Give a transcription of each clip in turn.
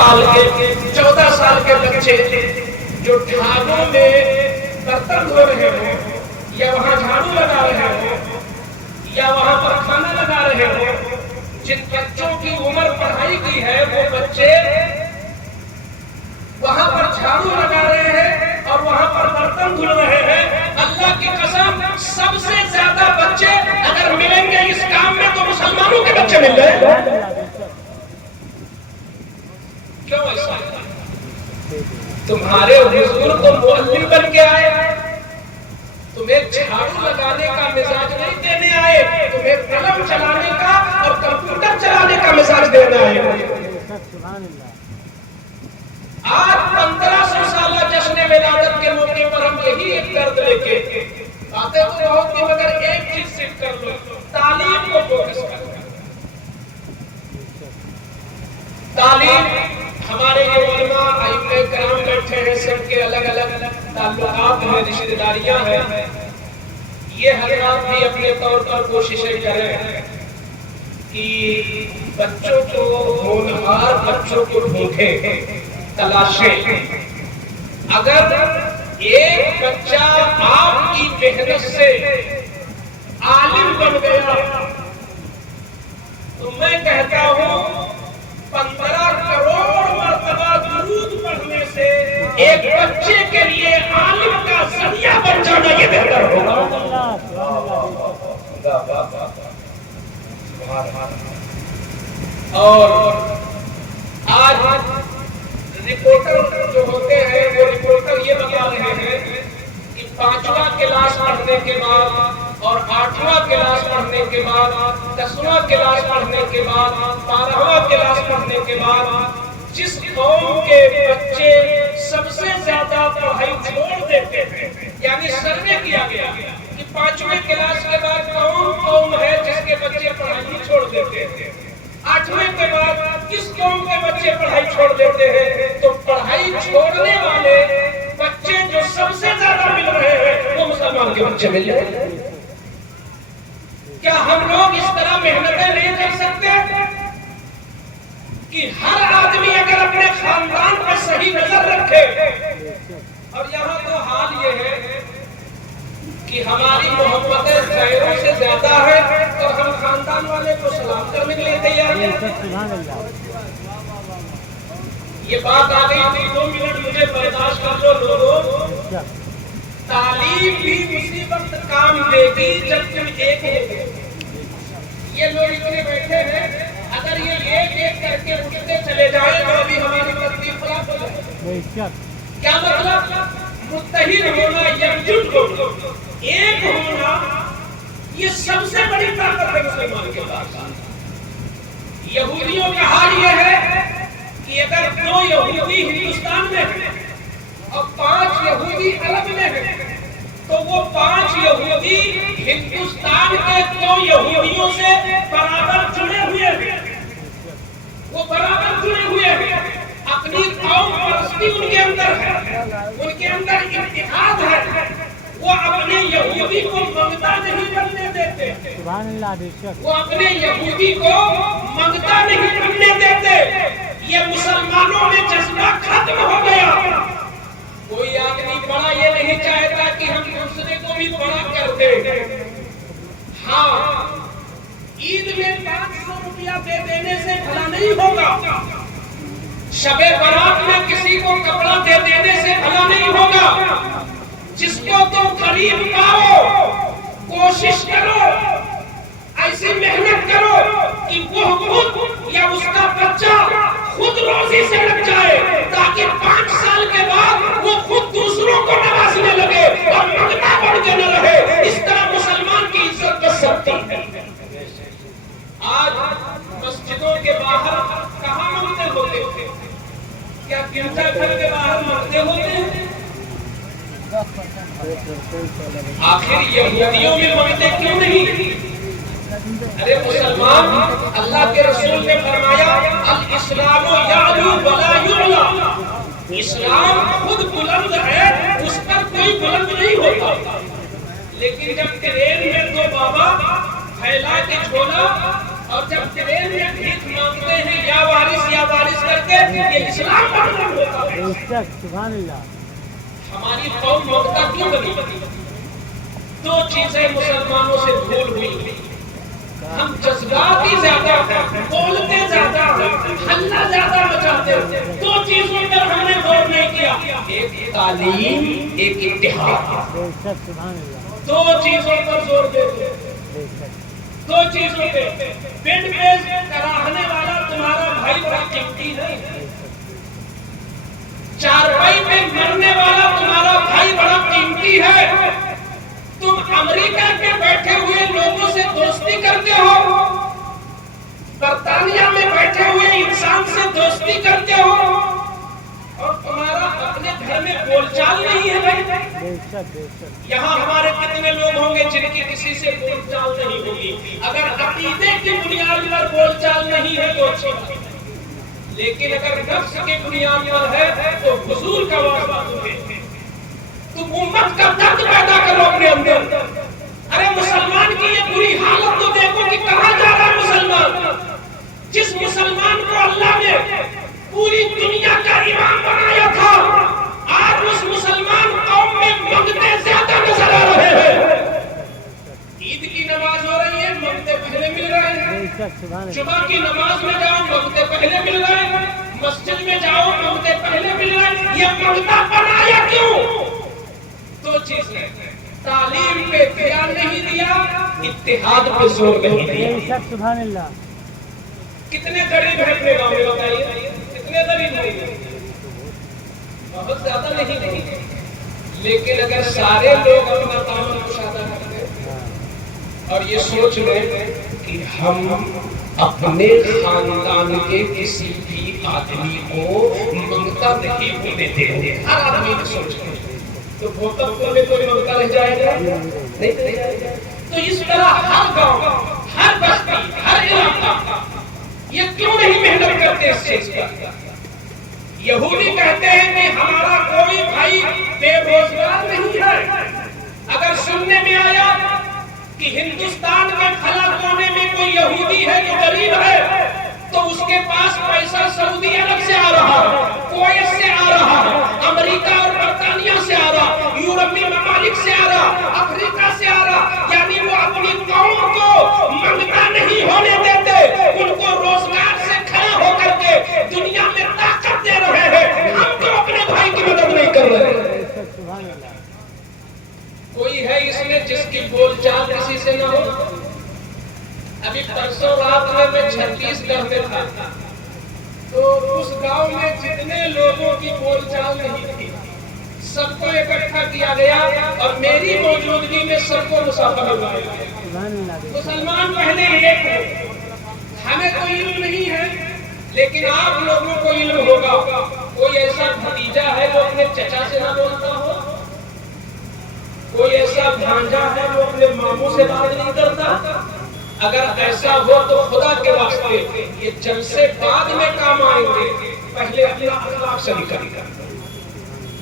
سال کے 14 سال کے بچے جو ڈھابوں میں برتن دھو رہے ہوں یا وہاں جھاڑو لگا رہے ہوں یا وہاں پر کھانا لگا رہے ہوں، جن بچوں کی عمر پڑھائی کی ہے وہ بچے وہاں پر جھاڑو لگا رہے ہیں اور وہاں پر برتن دھل رہے ہیں، اللہ کی قسم سب سے زیادہ بچے اگر ملیں گے اس کام میں تو مسلمانوں کے بچے مل گئے۔ کیوں ایسا؟ تمہارے حضور تو معلم بن کے آئے، تمہیں جھاڑو لگانے کا مزاج نہیں دینے آئے، تمہیں قلم چلانے کا اور کمپیوٹر چلانے کا مزاج دینا ہے۔ آج 1500 سالہ جشن ولادت کے موقع پر ہم یہی ایک درد لے کے آتے تو بہت ہی، مگر ایک چیز سیکھ کر لو، تعلیم کو فوکس کرو۔ تعلیم، ہمارے یہ علماء ائمہ کرام بیٹھے ہیں، سب کے الگ الگ تعلقات ہیں، رشتہ داریاں ہیں، یہ حضرات بھی اپنے طور پر کوششیں کریں کہ بچوں کو ہونہار بچوں کو ڈھونڈیں، تلاشیں۔ اگر ایک بچہ آپ کی محنت سے عالم بن گیا تو میں کہتا ہوں 15 کروڑ مرتبہ درود پڑھنے سے ایک بچے کے لیے عالم کا ذریعہ بن جانا یہ بہتر ہوگا۔ اور آج رپورٹر جو ہوتے ہیں وہ رپورٹر یہ بتا رہے ہیں کہ 5واں کلاس پڑھنے کے بعد اور 8واں کلاس پڑھنے کے بعد 10واں کلاس پڑھنے کے بعد 12واں کلاس پڑھنے کے بعد جس قوم کے بچے سب سے زیادہ پڑھائی چھوڑ دیتے ہیں، یعنی سروے کیا گیا کہ 5ویں کلاس کے بعد کون قوم ہے جس کے بچے پڑھائی چھوڑ دیتے ہیں، 8ویں کے بعد کس قوم کے بچے پڑھائی چھوڑ دیتے ہیں، تو پڑھائی چھوڑنے والے بچے جو سب سے زیادہ مل رہے ہیں وہ مسلمان کے بچے مل رہے ہیں۔ کیا ہم لوگ اس طرح محنتیں نہیں کر سکتے کہ ہر آدمی اگر اپنے خاندان پر صحیح نظر رکھے؟ اور یہاں تو حال یہ ہے کہ ہماری محبتیں غیروں سے زیادہ ہے اور ہم خاندان والے کو سلام کرنے کے لیے تیار ہیں۔ یہ بات آ گئی تھی، 2 منٹ مجھے برداشت کر لو لوگوں۔ تعلیم بھی اسی وقت کام دے گی جب تم ایک ہو۔ یہ لوگ اتنے بیٹھے ہیں، اگر یہ ایک کر کے اٹھتے چلے جائیں تو ابھی ہماری ترتیب خراب ہو جائے۔ کیا مطلب؟ متحد ہونا، یکجٹ ہونا، ایک ہونا، یہ سب سے بڑی طاقت ہے مسلمان کے پاس۔ یہودیوں کا حال یہ ہے کہ اگر 2 یہودی ہندوستان میں ہیں اور 5 یہودی عرب میں ہیں تو وہ 5 یہودی ہندوستان کے 2 یہودیوں سے برابر جڑے ہوئے ہیں، وہ برابر جڑے ہوئے ہیں، اپنی قوم پرستی ان کے اندر ہے، ان کے اندر اتحاد ہے، وہ اپنے یہودی کو منگتا نہیں بننے دیتے، وہ اپنے یہودی کو منگتا نہیں بننے دیتے۔ یہ مسلمانوں میں جذبہ ختم ہو گیا۔ کوئی آدمی بڑا یہ نہیں چاہتا کہ ہم دوسرے کو بھی بڑا کر دیں۔ ہاں، عید میں 500 روپیہ دے دینے سے بھلا نہیں ہوگا، شب برات میں کسی کو کپڑا دے دینے سے بھلا نہیں ہوگا۔ جس کو تم قریب پاؤ، کوشش کرو، ایسی محنت کرو کہ وہ خود یا اس کا بچہ خود روزی سے لگ جائے، تاکہ 5 سال کے بعد وہ خود دوسروں کو نوازنے لگے اور منگتا بڑھ کے نہ رہے۔ اس طرح مسلمان کی عزت بچ سکتی ہے۔ آج مسجدوں کے باہر کہاں منگتے ہوتے تھے؟ کیا گرجا گھر کے باہر منگتے ہوتے ہیں؟ آخر یہودیوں میں منگتے کیوں نہیں؟ ارے مسلمان، اللہ کے رسول نے فرمایا الاسلام یعلو ولا یعلا، اسلام خود بلند ہے، اس پر کوئی بلند نہیں ہوتا۔ لیکن جب ٹرین میں تو بابا پھیلا کے چھوڑا، اور جب ٹرین میں بھیک مانگتے ہیں یا وارث کر کے یہ اسلام مقبول ہوتا ہے۔ سبحان اللہ۔ ہماری قوم مغتا کیوں بنی؟ دو چیزیں مسلمانوں سے بھول ہوئی، ہم جذباتی زیادہ ہیں، بولتے زیادہ ہیں، ہلہ زیادہ مچاتے ہیں۔ دو چیزوں پر ہم نے غور نہیں کیا، ایک تعلیم، ایک اتحاد۔ دو چیزوں پر زور دیتے ہیں، دو چیزوں پہ۔ پنڈ پہ کراہنے والا تمہارا بھائی بڑا قیمتی ہے، چارپائی پہ مرنے والا تمہارا بھائی بڑا قیمتی ہے۔ تم امریکہ کے بیٹھے ہوئے لوگوں سے دوستی کرتے ہو، برطانیہ میں بیٹھے ہوئے انسان سے دوستی کرتے ہو، اور تمہارا اپنے گھر میں بول چال نہیں ہے بھائی۔ یہاں ہمارے کتنے لوگ ہوں گے جن کی کسی سے بول چال نہیں ہوگی؟ اگر عقیدے کی بنیاد پر بول چال نہیں ہے تو اچھی بات ہے، لیکن اگر نفس کی بنیاد پر ہے تو حضور کا واسطہ تمہیں، تم امت کا درد پیدا کرو اپنے اندر۔ ارے مسلمان کی یہ بری حالت تو دیکھو کہ کہاں جا رہا ہے مسلمان۔ جس مسلمان کو اللہ نے پوری دنیا کا امام بنایا تھا، آج اس مسلمان قوم میں منگتے زیادہ نظر آ رہے ہیں۔ عید کی نماز ہو رہی ہے، منگتے پہلے مل رہے ہیں۔ جمعہ کی نماز میں جاؤ، منگتے پہلے مل رہے ہیں۔ مسجد میں جاؤ، منگتے پہلے مل رہے ہیں۔ یہ منگتا بنایا کیوں؟ دو چیزیں، تعلیم پہ دھیان نہیں دیا، اتحاد پہ زور نہیں دیا۔ سبحان اللہ۔ کتنے غریب ہیں اپنے گاؤں میں بتائیے؟ کتنے غریب ہیں؟ بہت زیادہ نہیں، لیکن اگر سارے لوگ اپنا تعاون مشاہدہ کرتے اور یہ سوچ لیں کہ ہم اپنے خاندان کے کسی بھی آدمی کو منگتا نہیں ہونے دیں، ہر آدمی نے سوچ لیں تو بھوکم پور میں کوئی منگتا رہ جائے گا؟ نہیں رہ جائے گا۔ تو اس طرح ہر گاؤں، ہر بستی، ہر علاقہ یہ کیوں نہیں محنت کرتے اس چیز پر؟ یہودی کہتے ہیں کہ ہمارا کوئی بھائی بے روزگار نہیں ہے۔ اگر سننے میں آیا کہ ہندوستان کے خلا کونے میں کوئی یہودی ہے جو غریب ہے تو اس کے پاس پیسہ سعودی عرب سے آ رہا ہے، کویت سے آ رہا ہے، امریکہ اور برطانیہ سے آ رہا، یورپی ممالک سے آ رہا، افریقہ سے آ رہا۔ یعنی وہ اپنی قوم کو منگتا نہیں ہونے دیتے، ان کو روزگار سے کھڑا ہو کر کے دنیا میں طاقت دے رہے ہیں۔ ہم تو اپنے بھائی کی مدد نہیں کر رہے۔ کوئی ہے اس میں جس کی بول چال کسی سے نہ ہو؟ ابھی پرسوں رات میں چھتیس گڑھ میں تھا تو اس گاؤں میں جتنے لوگوں کی بول چال نہیں تھی سب کو اکٹھا کیا گیا اور میری موجودگی میں سب کو مسافہ کروایا گیا۔ مسلمان پہلے ایک ہو، ہمیں کوئی علم نہیں ہے لیکن آپ لوگوں کو علم ہوگا۔ کوئی ایسا بھتیجا ہے جو اپنے چچا سے نہ بولتا ہو، کوئی ایسا بھانجا ہے جو اپنے ماموں سے بات نہیں کرتا؟ اگر ایسا ہو تو خدا کے واسطے یہ جلسے بعد میں کام آئیں گے، پہلے اپنا اخلاق صحیح کریں۔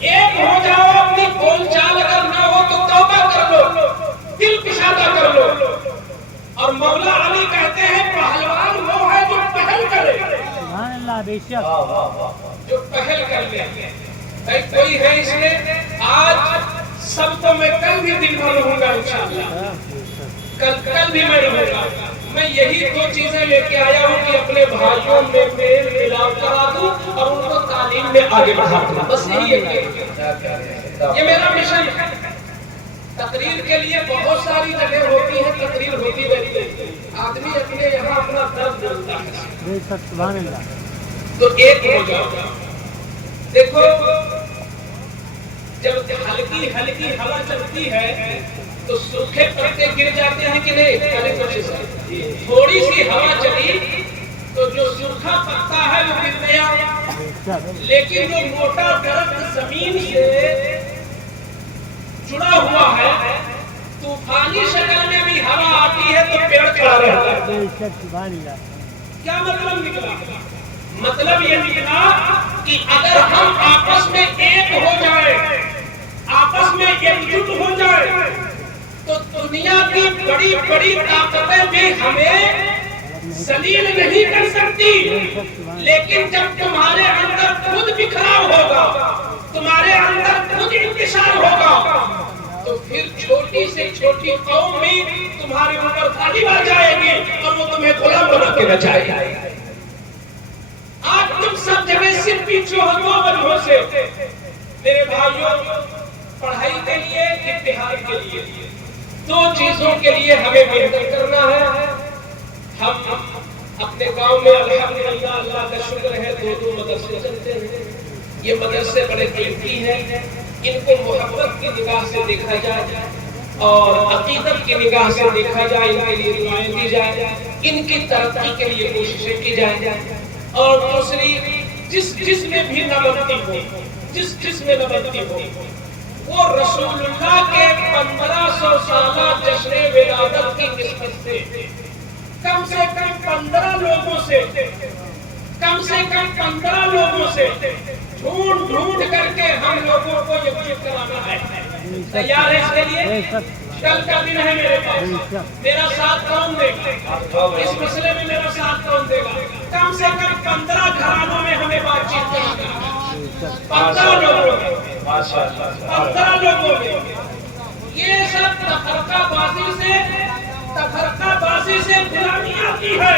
ایک ہو جاؤ، اپنی بول چال اگر نہ ہو تو توبہ کر لو، دل کشادہ کر لو۔ اور مولا علی کہتے ہیں پہلوان وہ ہے جو پہل کرے، سبحان اللہ، بے شک، جو پہل کر لے۔ بھائی کوئی ہے اس میں؟ آج سب تو میں کل بھی دن بھر رہوں گا انشاءاللہ، کل بھی میں رہوں گا۔ میں یہی دو چیزیں لے کے آیا ہوں کہ اپنے بھائیوں میں میل ملاپ کرا دوں اور ان کو تعلیم میں آگے بڑھا دوں، بس یہی ہے، یہ میرا مشن ہے۔ تقریر کے لیے بہت ساری جگہ ہوتی ہیں، تقریر ہوتی رہتی ہے، آدمی اپنے یہاں اپنا درد بولتا ہے، سبحان اللہ۔ تو ایک ہو جاؤ۔ دیکھو جب ہلکی ہلکی ہوا چلتی ہے تو سوکھے پتے گر جاتے ہیں کہ نہیں؟ تھوڑی سی ہوا چلی تو جو سوکھا پتا ہے وہ گر گیا، لیکن جو موٹا درخت زمین سے جڑا ہوا ہے طوفانی شکل میں بھی ہوا آتی ہے تو پیڑ کھڑا رہتا ہے۔ کیا مطلب نکلا؟ مطلب یہ نکلا کہ اگر ہم آپس میں ایک ہو جائے، آپس میں ایک جٹ ہو جائے تو دنیا کی بڑی بڑی طاقتیں بھی ہمیں ذلیل نہیں کر سکتی، لیکن جب تمہارے اندر خود بکھراؤ ہوگا، تمہارے اندر خود انتشار ہوگا، تو پھر چھوٹی سے چھوٹی قوم میں تمہارے اوپر غالب آ جائے گی اور وہ تمہیں غلام بنا کے نچائے گی۔ آج تم سب جگہ صرف پیچھے ہو دو وجہوں سے، میرے بھائیوں، پڑھائی کے لیے، اتحاد کے لیے، دو چیزوں کے لیے ہمیں محنت کرنا ہے۔ ہم اپنے گاؤں میں الحمدللہ اللہ کا شکر ہے 2 مدرسے چلتے ہیں۔ یہ مدرسے بڑے قیمتی ہیں، ان کو محبت کی نگاہ سے دیکھا جائے اور عقیدت کی نگاہ سے دیکھا جائے، ان کے لیے دعائیں دی جائے، ان کی ترقی کے لیے کوششیں کی جائے، اور دوسری جس میں بھی نبتی ہو، جس میں نبتی ہو، وہ رسول اللہ کے 1500 سالہ جشن ولادت کی نسبت سے کم سے کم 15 لوگوں سے ڈھونڈ کر کے ہم لوگوں کو یقین کرانا ہے۔ تیار ہے اس کے لیے؟ کل کا دن ہے میرے پاس، میرا ساتھ کون دے گا اس مسئلے میں؟ میرا ساتھ کون دے گا؟ کم سے کم 15 گھرانوں میں ہمیں بات چیت کرنا ہے، 15 لوگوں میں۔ یہ سب تفرقہ بازی سے غلامی آتی ہے،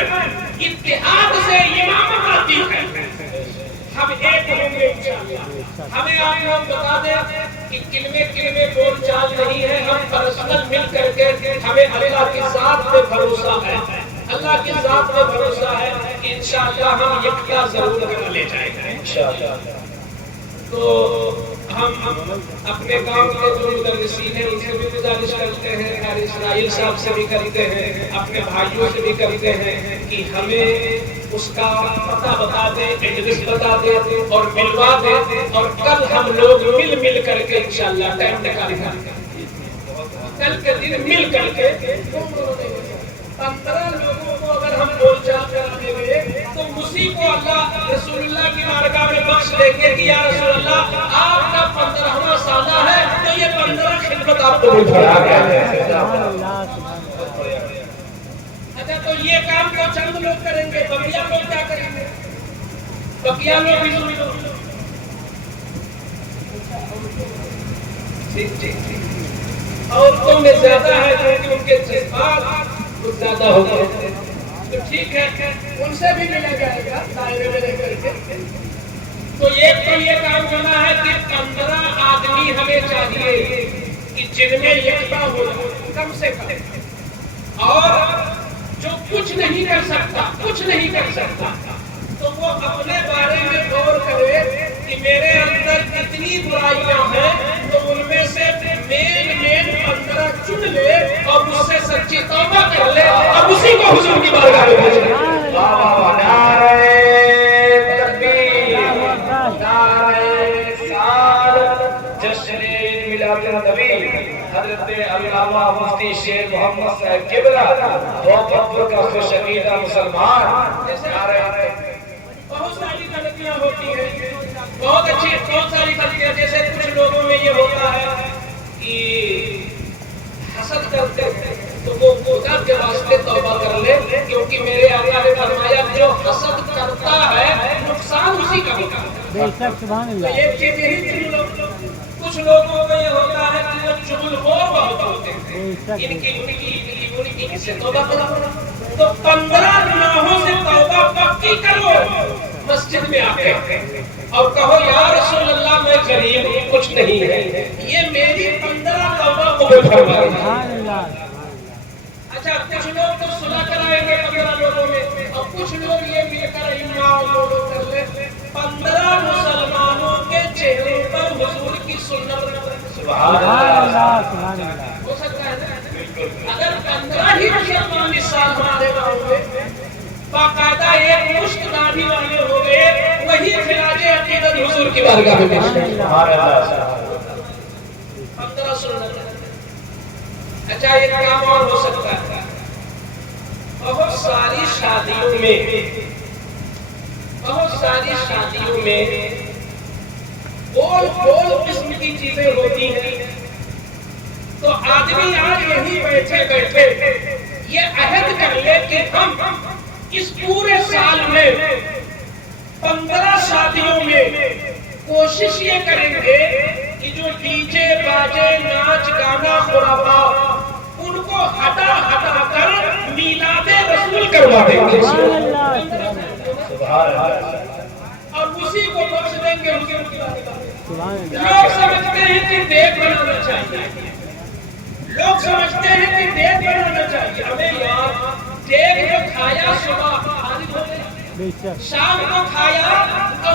اتحاد سے امامت آتی ہے۔ ہم ایک ہوں گے انشاءاللہ۔ ہمیں آپ لوگ بتا دیں کہ کلمے بول چال نہیں ہے، ہم پرسنل مل کر کے ہمیں اللہ کی ذات پہ بھروسہ ہے، اللہ کی ذات پہ بھروسہ ہے، انشاءاللہ ہم یکتا ضرور لے جائیں گے انشاءاللہ۔ تو ہم اپنے گاؤں کے جو مدرسین ہیں ان سے بھی گزارش کرتے ہیں، قاری اسرائیل صاحب سے بھی کرتے ہیں، اپنے بھائیوں سے بھی کرتے ہیں کہ ہمیں اس کا پتہ بتا دیں، ایڈریس بتا دیں اور ملوا دیں، اور کل ہم لوگ مل کر کے انشاءاللہ ٹائم نکالیں گے، کل کے دن مل کر کے 15 لوگوں کو اگر ہم بول چال کرا دیں گے تو اسی کو اللہ رسول اللہ کی بارگاہ میں بخش دیں گے کہ یا رسول اللہ آپ کا 15واں سالہ ہے تو یہ 15 خدمت آپ کو بڑھا گیا ہے۔ اچھا، تو یہ کام تو چند لوگ کریں گے، بقیہ لوگ کیا کریں گے؟ بقیہ لوگ بھی سن لو۔ عورتوں میں زیادہ ہے کیونکہ ان کے جذبات کچھ زیادہ ہو گئے، تو ٹھیک ہے ان سے بھی ملا جائے گا دائرے میں لے کر کے۔ تو یہ کام کرنا ہے کہ 15 آدمی ہمیں چاہیے کہ جن میں یکتا ہو کم سے کم، اور جو کچھ نہیں کر سکتا تو وہ اپنے بارے میں غور کرے کہ میرے اندر کتنی برائیاں ہیں، تو ان میں سے مین 15 چن لے اور اس سے سچی توبہ کر لے اور اسی کو حضور کی بارگاہ میں بھیج لے۔ نعرہ تکبیر، نعرہ سعادت، جشن میلاد النبی حضرت علامہ مفتی شیخ محمد صاحب قبلہ بہت کا خوش عقیدہ مسلمان۔ بہت ساری غلطیاں ہوتی ہیں، بہت ساری غلطیاں، جیسے کچھ لوگوں میں یہ ہوتا ہے کہ حسد کرتے ہیں تو وہ خدا کے واسطے توبہ کر لے، کیونکہ میرے آقا نے فرمایا جو حسد کرتا ہے نقصان اسی کا ہوتا ہے۔ یہ چیزیں ہی کچھ لوگوں میں یہ ہوتا ہے کہ وہ چغلخور بہت ہوتے ہیں، ان کی سے توبہ کرو، تو 15 گناہوں سے توبہ پکی کرو مسجد میں آ کے اور کہو یا رسول اللہ میں غریب ہوں، کچھ نہیں ہے، یہ میری 15 توبہ قبول فرمائے۔ اچھا، کچھ لوگ تو صلح کرائیں گے 15 لوگوں میں، اور کچھ لوگ یہ مل کر امام لوگ کر لیں 15 مسلمانوں کے چہروں پر حضور کی سنت۔ سبحان اللہ، ہو سکتا ہے نا؟ اگر 15 ہی مسلمان اس سال ہمارے ہوں گے، باقاعدہ ایک مشت داڑھی والے ہو گئے، وہی خراج عقیدت حضور کی بارگاہ میں پیش کریں۔ سبحان اللہ، 15 سنت۔ اچھا، ایک کام اور ہو سکتا ہے، بہت ساری شادیوں میں بول قسم کی چیزیں ہوتی ہیں، تو آدمی آج یہیں بیٹھے یہ عہد کر لے کہ ہم اس پورے سال میں 15 شادیوں میں کوشش یہ کریں گے کہ جو ڈی جے باجے ناچ گانا خرافات ان کو ہٹا ہٹا کر میلاد رسول کروا دیں گے اور اسی کو بخش دیں گے لوگ سمجھتے ہیں کہ دیکھ بنانا چاہیے لوگ سمجھتے ہیں کہ دیکھ بنانا چاہیے ہمیں یار دیکھ جو کھایا صبح شام کو کھایا اور